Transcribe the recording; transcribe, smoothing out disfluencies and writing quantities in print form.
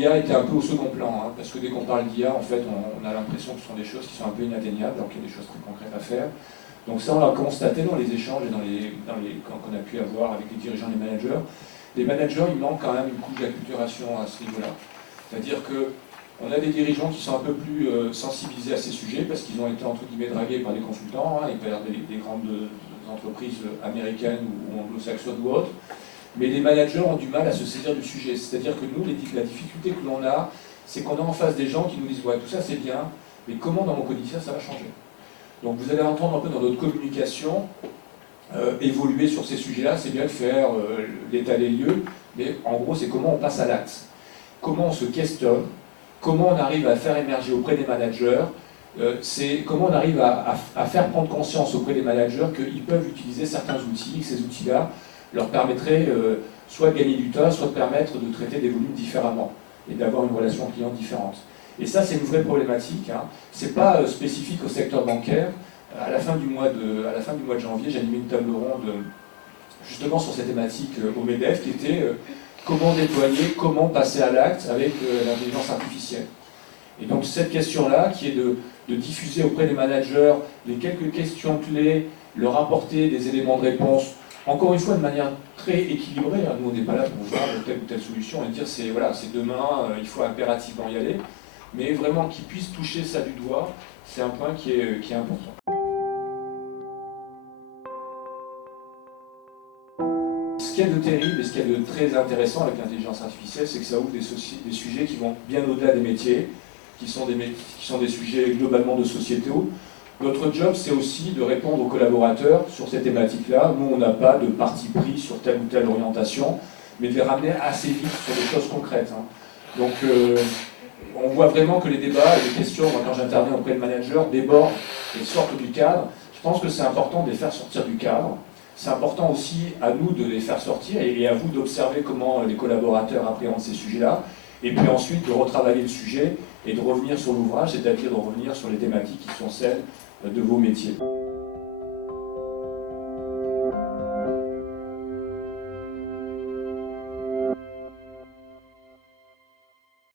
l'IA était un peu au second plan, hein, parce que dès qu'on parle d'IA, en fait, on a l'impression que ce sont des choses qui sont un peu inatteignables, alors qu'il y a des choses très concrètes à faire. Donc ça, on l'a constaté dans les échanges et qu'on a pu avoir avec les dirigeants et les managers. Les managers, il manque quand même une couche d'acculturation à ce niveau-là. C'est-à-dire qu'on a des dirigeants qui sont un peu plus sensibilisés à ces sujets, parce qu'ils ont été, entre guillemets, dragués par des consultants, hein, et par des grandes entreprises américaines ou anglo-saxonnes ou autres. Mais les managers ont du mal à se saisir du sujet. C'est-à-dire que nous, la difficulté que l'on a, c'est qu'on a en face des gens qui nous disent « Ouais, tout ça c'est bien, mais comment dans mon quotidien ça va changer ?» Donc vous allez entendre un peu dans notre communication évoluer sur ces sujets-là. C'est bien de faire l'état des lieux, mais en gros, c'est comment on passe à l'acte. Comment on se questionne, comment on arrive à faire émerger auprès des managers, c'est comment on arrive à faire prendre conscience auprès des managers qu'ils peuvent utiliser certains outils, que ces outils-là leur permettrait soit de gagner du temps, soit de permettre de traiter des volumes différemment et d'avoir une relation client différente. Et ça, c'est une vraie problématique. Hein. Ce n'est pas spécifique au secteur bancaire. À la fin du mois de janvier, j'ai animé une table ronde justement sur cette thématique au MEDEF qui était comment déployer, comment passer à l'acte avec l'intelligence artificielle. Et donc cette question-là, qui est de diffuser auprès des managers les quelques questions clés, leur apporter des éléments de réponse, encore une fois, de manière très équilibrée. Nous, on n'est pas là pour voir telle ou telle solution et dire c'est voilà, demain, il faut impérativement y aller. Mais vraiment qu'ils puissent toucher ça du doigt, c'est un point qui est important. Ce qu'il y a de terrible et ce qu'il y a de très intéressant avec l'intelligence artificielle, c'est que ça ouvre des sujets qui vont bien au-delà des métiers, qui sont des sujets globalement de sociétaux. Notre job, c'est aussi de répondre aux collaborateurs sur ces thématiques-là. Nous, on n'a pas de parti pris sur telle ou telle orientation, mais de les ramener assez vite sur des choses concrètes. Hein. Donc, on voit vraiment que les débats et les questions, moi, quand j'interviens auprès de managers, débordent et sortent du cadre. Je pense que c'est important de les faire sortir du cadre. C'est important aussi à nous de les faire sortir et à vous d'observer comment les collaborateurs appréhendent ces sujets-là. Et puis ensuite de retravailler le sujet et de revenir sur l'ouvrage, c'est-à-dire de revenir sur les thématiques qui sont celles de vos métiers.